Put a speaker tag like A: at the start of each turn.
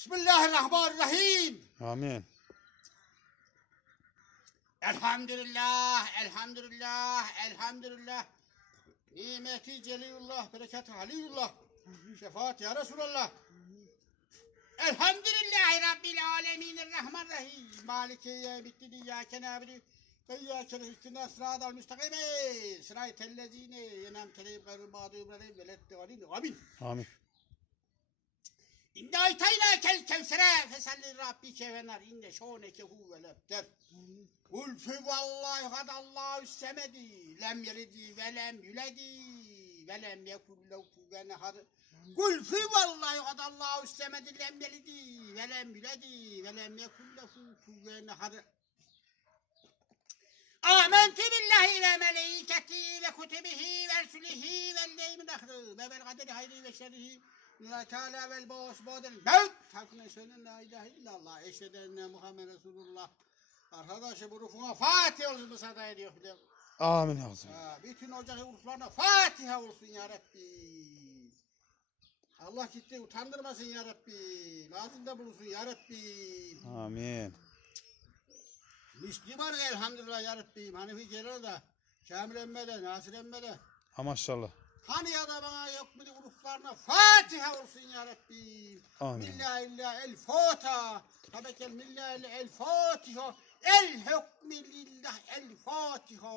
A: Bismillahirrahmanirrahim.
B: Amin.
A: Elhamdülillah, elhamdülillah, elhamdülillah. Nimeti celilullah, berekatü halilullah. Şefaat ya Resulallah. Elhamdülillahi Rabbil alemin, rahmanirrahim. Maliki yevmiddin, iyyâke nâbidu. Ve iyyâke nesta'în, sıratal müstakîm. Sıratel-lezîne yen'amte aleyhim gayril mağdûbi aleyhim ve leddâlîn. Amin.
B: Amin.
A: İnne aytayna kel kevsere fesalli rabbike ve nar inne şoneke huvel ebter. Kul fi vallahi hadallahu semedi lem yelidi ve lem yuledi ve lem yekul lehu kufuven ahad. Kul fi vallahi hadallahu semedi lem yelidi ve lem yuledi ve lem yekul lehu kufuven ahad. Âmentü billahi ve meleiketi ve kutubihi ve rusulihi ve leymin Allah Teala vel bağış badel mevt hakkında eşheden la ilahe illallah eşheden enne Muhammed Resulullah Arkadaşı bu ruhuna Fatiha olsun müsaade ediyor filan.
B: Amin.
A: Ha, bütün ocak ruhlarına Fatiha olsun ya Rabbi. Allah gitti utandırmasın ya Rabbi. Ağzında bulunsun ya Rabbi.
B: Amin.
A: Müslüman elhamdülillah ya Rabbi. Hanefi Celal da, Kamil Emme de, Nasir Emme de.
B: Ha maşallah.
A: Hani ya da bana yok mu ruhlarına Fatiha olsun ya Rabbi.
B: Amin.
A: Billahi illa el Fatiha. Tabekel billahi el Fatiha. El hükmü lillah el Fatiha.